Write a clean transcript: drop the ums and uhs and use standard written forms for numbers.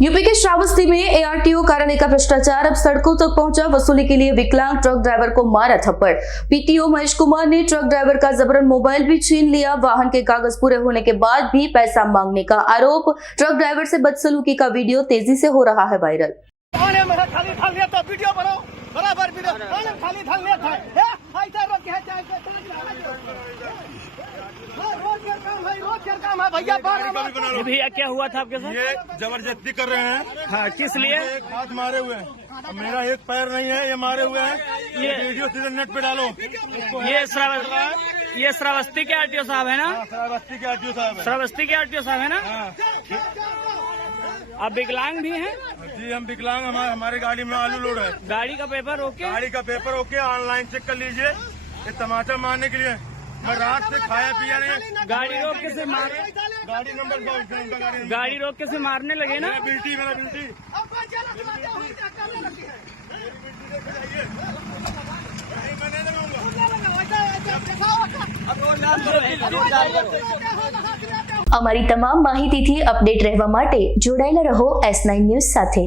UP के श्रावस्ती में ARTO कार्यालय का भ्रष्टाचार अब सड़कों तक पहुंचा। वसूली के लिए विकलांग ट्रक ड्राइवर को मारा थप्पड़। पीटीओ महेश कुमार ने ट्रक ड्राइवर का जबरन मोबाइल भी छीन लिया। वाहन के कागज पूरे होने के बाद भी पैसा मांगने का आरोप। ट्रक ड्राइवर से बदसलूकी का वीडियो तेजी से हो रहा है वायरल। भैया क्या हुआ था आपके साथ? ये जबरदस्ती कर रहे हैं। हाँ, किस लिए? एक हाथ मारे हुए हैं, अब मेरा एक पैर नहीं है, ये मारे हुए हैं। ये वीडियो सीधे नेट पे डालो। ये श्रावस्ती के आरटीओ साहब है ना? हाँ, श्रावस्ती के आरटीओ साहब है। श्रावस्ती के आरटीओ साहब है ना? हाँ। आप विकलांग भी हैं? जी हम विकलांग, हमारे गाड़ी में आलू लोड है। गाड़ी का पेपर ओके? गाड़ी का पेपर ओके, ऑनलाइन चेक कर लीजिए। ये टमाटर मारने के लिए मैं रात से खाया पिया नहीं। गाड़ी रोक के से मार गाड़ी नंबर गाड़ी रोक के से मारने लगे ना? मेरा बिल्टी અમારી તમામ માહિતીથી અપડેટ રહેવા માટે જોડાયેલા રહો S9 ન્યૂઝ સાથે।